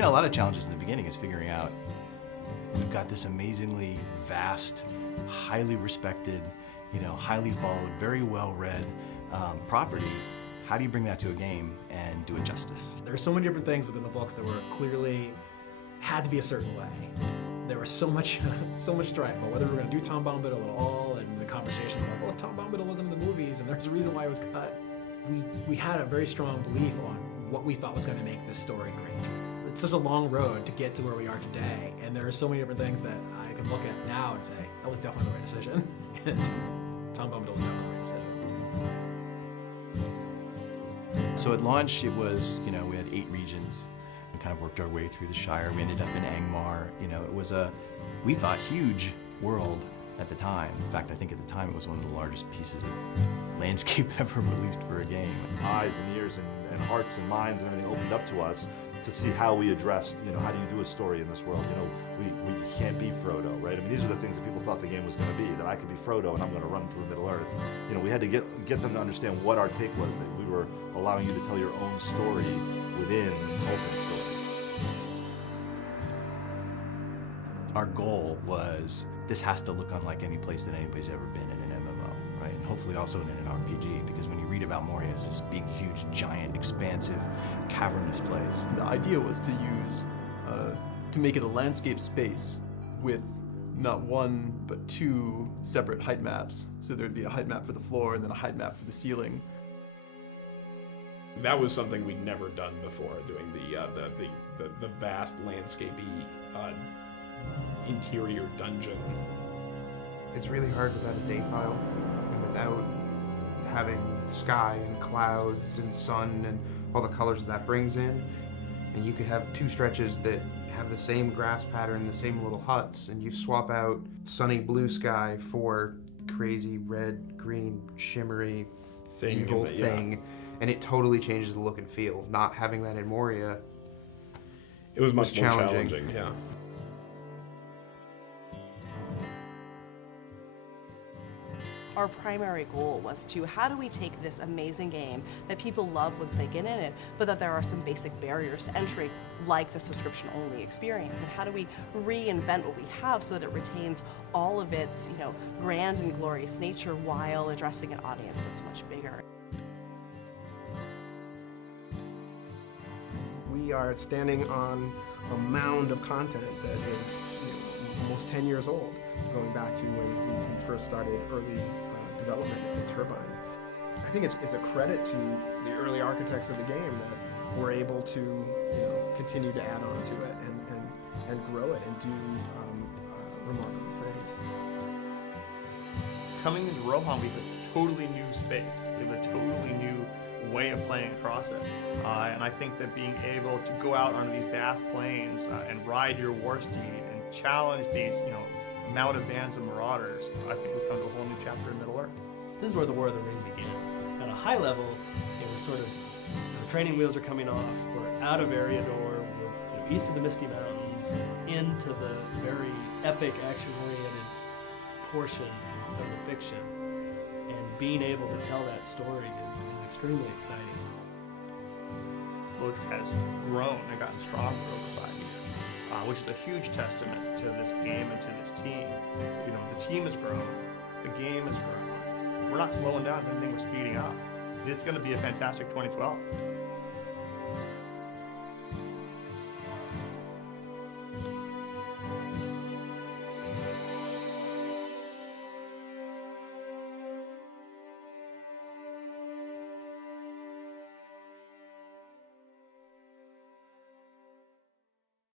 You know, a lot of challenges in the beginning is figuring out, we've got this amazingly vast, highly respected, you know, highly followed, very well-read property. How do you bring that to a game and do it justice? There are so many different things within the books that were clearly had to be a certain way. There was so much strife about whether we were going to do Tom Bombadil at all, and the conversation about, well, Tom Bombadil wasn't in the movies, and there's a reason why it was cut. We had a very strong belief on what we thought was going to make this story great. It's such a long road to get to where we are today, and there are so many different things that I can look at now and say, that was definitely the right decision, and Tom Bombadil was definitely the right decision. So at launch, it was, you know, we had 8 regions. We kind of worked our way through the Shire. We ended up in Angmar. You know, it was a, we thought, huge world at the time. In fact, I think at the time it was one of the largest pieces of landscape ever released for a game. Eyes and ears and hearts and minds and everything opened up to us to see how we addressed, you know, how do you do a story in this world? You know, we can't be Frodo, right? I mean, these are the things that people thought the game was going to be, that I could be Frodo and I'm going to run through Middle-earth. You know, we had to get them to understand what our take was, that we were allowing you to tell your own story within Tolkien's story. Our goal was, this has to look unlike any place that anybody's ever been in an MMO, right? And hopefully also in an RPG, because when you read about Moria, it's this big, huge, giant, expansive, cavernous place. The idea was to use, to make it a landscape space with not one, but 2 separate height maps. So there'd be a height map for the floor and then a height map for the ceiling. That was something we'd never done before, doing the vast landscapey interior dungeon. It's really hard without a date file and without having sky and clouds and sun and all the colors that brings in. And you could have 2 stretches that have the same grass pattern, the same little huts, and you swap out sunny blue sky for crazy red, green, shimmery, evil thing, and it totally changes the look and feel. Not having that in Moria, it was much more challenging, yeah. Our primary goal was to, how do we take this amazing game that people love once they get in it, but that there are some basic barriers to entry, like the subscription-only experience, and how do we reinvent what we have so that it retains all of its, you know, grand and glorious nature while addressing an audience that's much bigger. We are standing on a mound of content that is, you know, almost 10 years old, going back to when we first started early development of the Turbine. I think it's a credit to the early architects of the game that we're able to, you know, continue to add on to it and grow it and do remarkable things. Coming into Rohan, we have a totally new space. We have a totally new way of playing across it. And I think that being able to go out onto these vast plains and ride your war steed and challenge these, you know, mounted bands of marauders, I think we've come to a whole new chapter in Middle-earth. This is where the War of the Ring begins. At a high level, we're sort of, the training wheels are coming off. We're out of Eriador, we're east of the Misty Mountains, into the very epic, action-oriented portion of the fiction. And being able to tell that story is extremely exciting. Book has grown and gotten stronger over 5 years, which is a huge testament to this game and to this team. You know, the team has grown, the game has grown. We're not slowing down, if anything, we're speeding up. It's going to be a fantastic 2012.